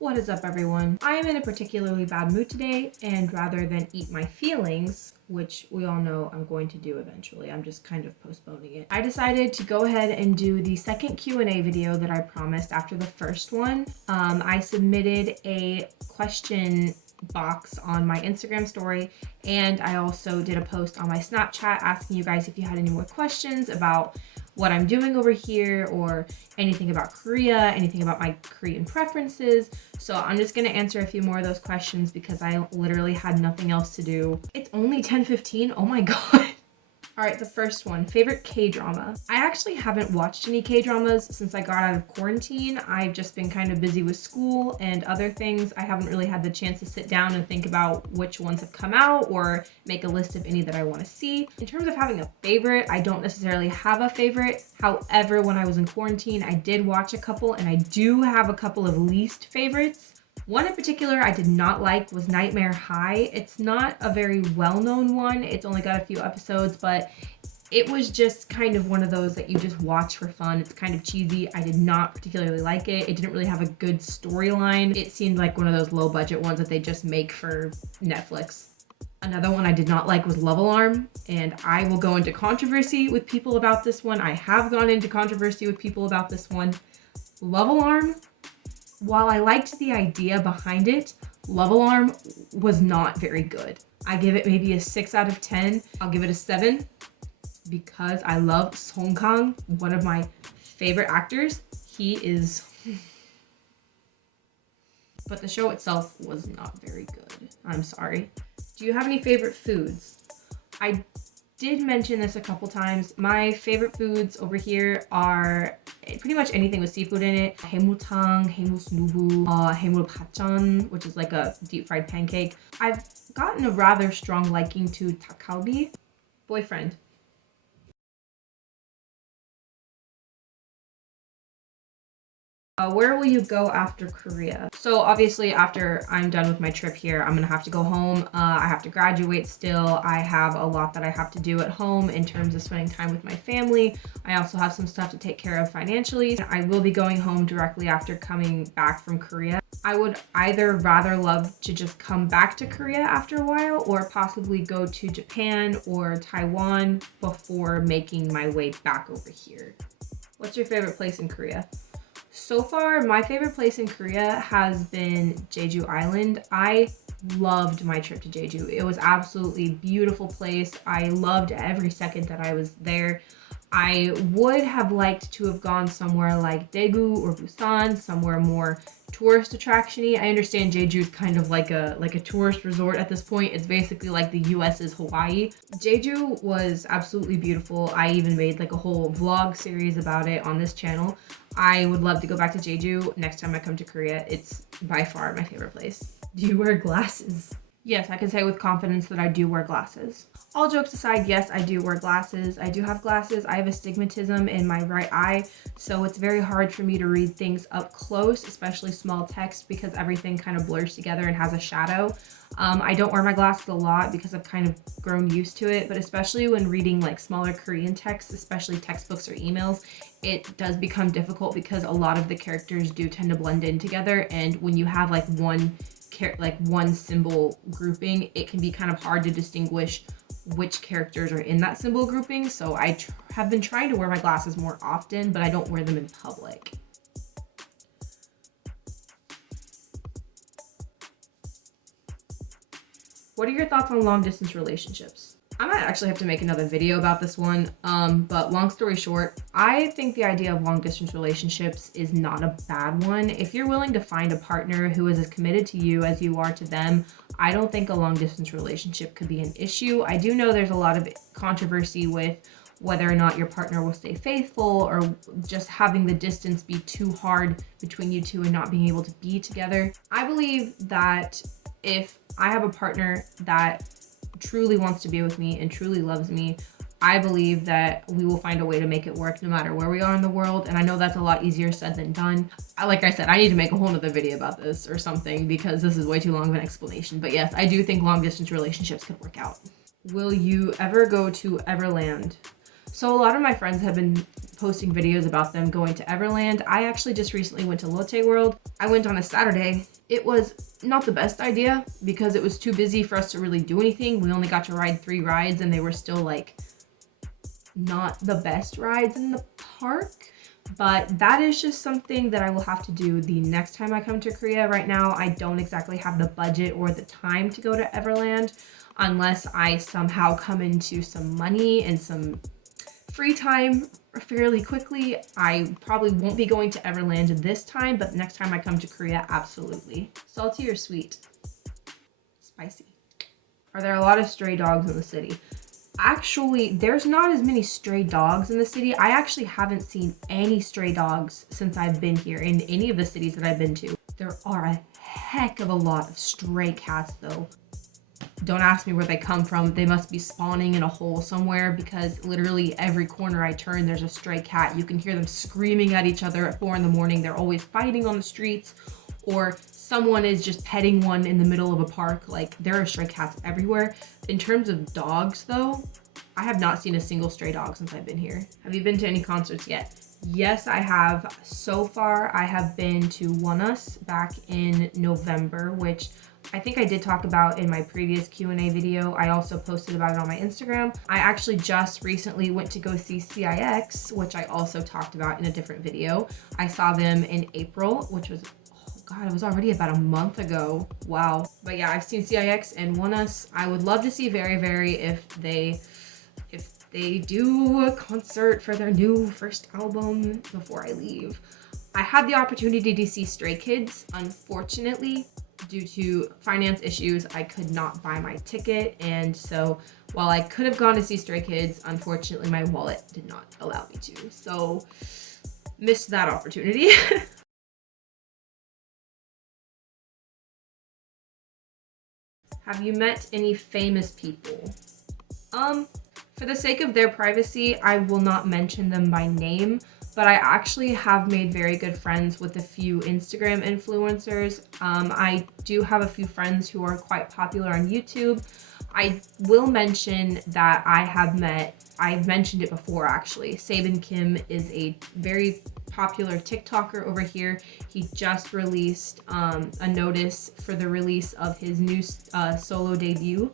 What is up, everyone? I am in a particularly bad mood today, and rather than eat my feelings, which we all know I'm going to do eventually, I'm just kind of postponing it, I decided to go ahead and do the second Q&A video that I promised after the first one. I submitted a question box on my Instagram story, and I also did a post on my Snapchat asking you guys if you had any more questions about what I'm doing over here or anything about Korea, anything about my Korean preferences. So I'm just gonna answer a few more of those questions because I literally had nothing else to do. It's only 10:15, oh my god. All right, the first one, favorite K-drama. I actually haven't watched any K-dramas since I got out of quarantine. I've just been kind of busy with school and other things. I haven't really had the chance to sit down and think about which ones have come out or make a list of any that I want to see. In terms of having a favorite, I don't necessarily have a favorite. However, when I was in quarantine, I did watch a couple, and I do have a couple of least favorites. One in particular I did not like was Nightmare High. It's not a very well-known one. It's only got a few episodes, but it was just kind of one of those that you just watch for fun. It's kind of cheesy. I did not particularly like it. It didn't really have a good storyline. It seemed like one of those low-budget ones that they just make for Netflix. Another one I did not like was Love Alarm, and I will go into controversy with people about this one. I have gone into controversy with people about this one. Love Alarm, while I liked the idea behind it, Love Alarm was not very good. I give it maybe a 6 out of 10. I'll give it a 7 because I love Song Kang, one of my favorite actors. He is... But the show itself was not very good. I'm sorry. Do you have any favorite foods? I did mention this a couple times. My favorite foods over here are pretty much anything with seafood in it. Haemultang, haemusnubu, haemulbachan, which is like a deep fried pancake. I've gotten a rather strong liking to takgalbi. Boyfriend. Where will you go after Korea? So obviously after I'm done with my trip here, I'm gonna have to go home. I have to graduate still. I have a lot that I have to do at home in terms of spending time with my family. I also have some stuff to take care of financially. I will be going home directly after coming back from Korea. I would either rather love to just come back to Korea after a while or possibly go to Japan or Taiwan before making my way back over here. What's your favorite place in Korea? So far, my favorite place in Korea has been Jeju Island. I loved my trip to Jeju. It was absolutely beautiful place. I loved every second that I was there. I would have liked to have gone somewhere like Daegu or Busan, somewhere more tourist attraction-y. I understand Jeju is kind of like a tourist resort at this point. It's basically like the US's Hawaii. Jeju was absolutely beautiful. I even made like a whole vlog series about it on this channel. I would love to go back to Jeju next time I come to Korea. It's by far my favorite place. Do you wear glasses? Yes, I can say with confidence that I do wear glasses. All jokes aside, yes, I do wear glasses. I do have glasses. I have astigmatism in my right eye, so it's very hard for me to read things up close, especially small text, because everything kind of blurs together and has a shadow. I don't wear my glasses a lot because I've kind of grown used to it, but especially when reading like smaller Korean texts, especially textbooks or emails, it does become difficult because a lot of the characters do tend to blend in together, and when you have like one symbol grouping, it can be kind of hard to distinguish which characters are in that symbol grouping. So I have been trying to wear my glasses more often, but I don't wear them in public. What are your thoughts on long distance relationships? I might actually have to make another video about this one, but long story short, I think the idea of long distance relationships is not a bad one. If you're willing to find a partner who is as committed to you as you are to them, I don't think a long distance relationship could be an issue. I do know there's a lot of controversy with whether or not your partner will stay faithful or just having the distance be too hard between you two and not being able to be together. I believe that if I have a partner that truly wants to be with me and truly loves me, I believe that we will find a way to make it work no matter where we are in the world. And I know that's a lot easier said than done. Like I said, I need to make a whole nother video about this or something because this is way too long of an explanation. But yes, I do think long distance relationships could work out. Will you ever go to Everland? So a lot of my friends have been posting videos about them going to Everland. I actually just recently went to Lotte World. I went on a Saturday. It was not the best idea because it was too busy for us to really do anything. We only got to ride 3 rides and they were still like not the best rides in the park. But that is just something that I will have to do the next time I come to Korea. Right now, I don't exactly have the budget or the time to go to Everland unless I somehow come into some money and some free time fairly quickly. I probably won't be going to Everland this time, but next time I come to Korea, absolutely. Salty or sweet? Spicy. Are there a lot of stray dogs in the city? Actually, there's not as many stray dogs in the city. I actually haven't seen any stray dogs since I've been here in any of the cities that I've been to. There are a heck of a lot of stray cats though. Don't ask me where they come from. They must be spawning in a hole somewhere because literally every corner I turn, there's a stray cat. You can hear them screaming at each other at 4 in the morning. They're always fighting on the streets, or someone is just petting one in the middle of a park. Like, there are stray cats everywhere. In terms of dogs though, I have not seen a single stray dog since I've been here. Have you been to any concerts yet? Yes, I have. So far, I have been to One Us back in November, which I think I did talk about in my previous Q&A video. I also posted about it on my Instagram. I actually just recently went to go see CIX, which I also talked about in a different video. I saw them in April, which was, oh God, it was already about a month ago. Wow. But yeah, I've seen CIX and One Us. I would love to see Very Very if they do a concert for their new first album before I leave. I had the opportunity to see Stray Kids. Unfortunately, due to finance issues, I could not buy my ticket, and so while I could have gone to see Stray Kids, unfortunately my wallet did not allow me to, so missed that opportunity. Have you met any famous people? For the sake of their privacy, I will not mention them by name, but I actually have made very good friends with a few Instagram influencers. I do have a few friends who are quite popular on YouTube. I will mention that I've mentioned it before actually. Sabin Kim is a very popular TikToker over here. He just released a notice for the release of his new solo debut,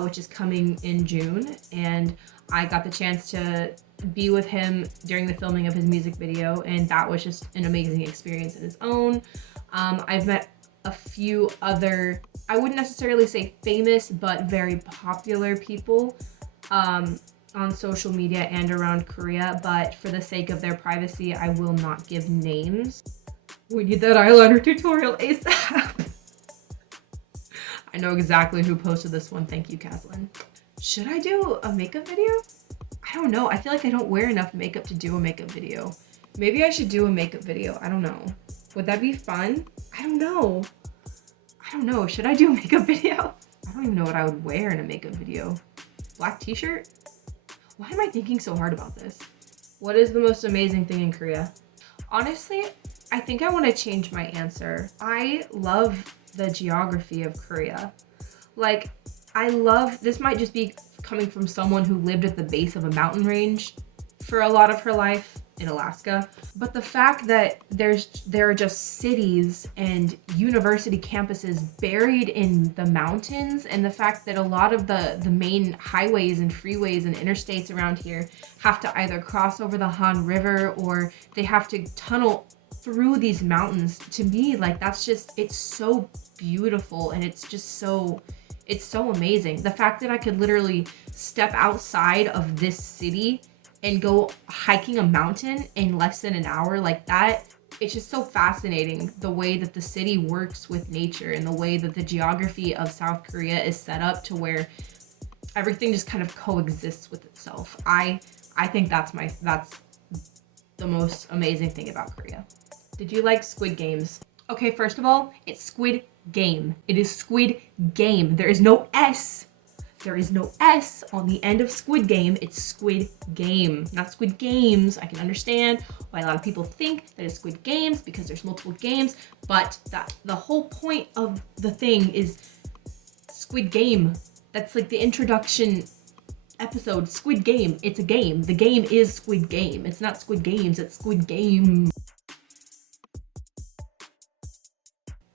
which is coming in June, and I got the chance to be with him during the filming of his music video, and that was just an amazing experience in its own. I've met a few other, I wouldn't necessarily say famous, but very popular people on social media and around Korea, but for the sake of their privacy, I will not give names. We need that eyeliner tutorial ASAP. I know exactly who posted this one. Thank you, Caslin. Should I do a makeup video? I don't know. I feel like I don't wear enough makeup to do a makeup video. Maybe I should do a makeup video. I don't know. Would that be fun? I don't know. I don't know. Should I do a makeup video? I don't even know what I would wear in a makeup video. Black t-shirt? Why am I thinking so hard about this? What is the most amazing thing in Korea? Honestly, I think I want to change my answer. I love the geography of Korea. Like, I love, this might just be coming from someone who lived at the base of a mountain range for a lot of her life in Alaska, but the fact that there are just cities and university campuses buried in the mountains, and the fact that a lot of the main highways and freeways and interstates around here have to either cross over the Han River or they have to tunnel through these mountains, to me, like, that's just, it's so beautiful, and it's just so, it's so amazing. The fact that I could literally step outside of this city and go hiking a mountain in less than an hour, like that, it's just so fascinating the way that the city works with nature and the way that the geography of South Korea is set up to where everything just kind of coexists with itself. I think that's the most amazing thing about Korea. Did you like Squid Games? Okay, first of all, it's Squid Game. It is Squid Game. There is no S. There is no S on the end of Squid Game. It's Squid Game, not Squid Games. I can understand why a lot of people think that it's Squid Games because there's multiple games, but the whole point of the thing is Squid Game. That's like the introduction episode, Squid Game. It's a game. The game is Squid Game. It's not Squid Games, it's Squid Game.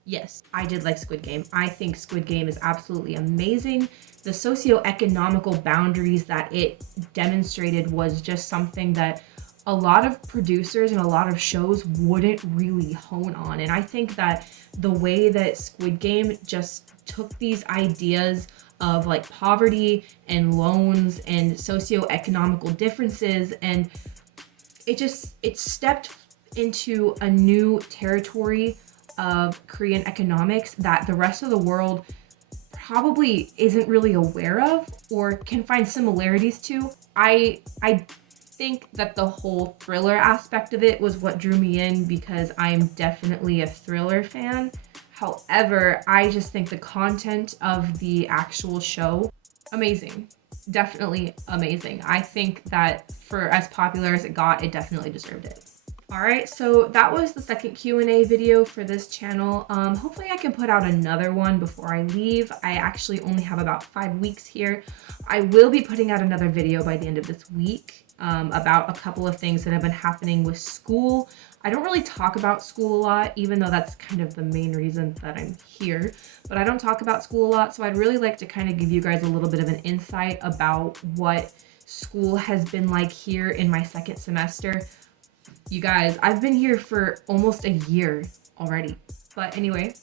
Yes, I did like Squid Game. I think Squid Game is absolutely amazing. The socioeconomical boundaries that it demonstrated was just something that a lot of producers and a lot of shows wouldn't really hone on. And I think that the way that Squid Game just took these ideas of like poverty and loans and socioeconomical differences, and it stepped into a new territory of Korean economics that the rest of the world probably isn't really aware of or can find similarities to. I think that the whole thriller aspect of it was what drew me in, because I'm definitely a thriller fan. However, I just think the content of the actual show, amazing. Definitely amazing. I think that for as popular as it got, it definitely deserved it. Alright, so that was the second Q&A video for this channel. Hopefully I can put out another one before I leave. I actually only have about 5 weeks here. I will be putting out another video by the end of this week about a couple of things that have been happening with school. I don't really talk about school a lot, even though that's kind of the main reason that I'm here. But I don't talk about school a lot, so I'd really like to kind of give you guys a little bit of an insight about what school has been like here in my second semester. You guys, I've been here for almost a year already. But anyway,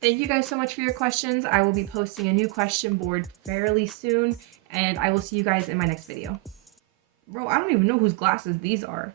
thank you guys so much for your questions. I will be posting a new question board fairly soon, and I will see you guys in my next video. Bro, I don't even know whose glasses these are.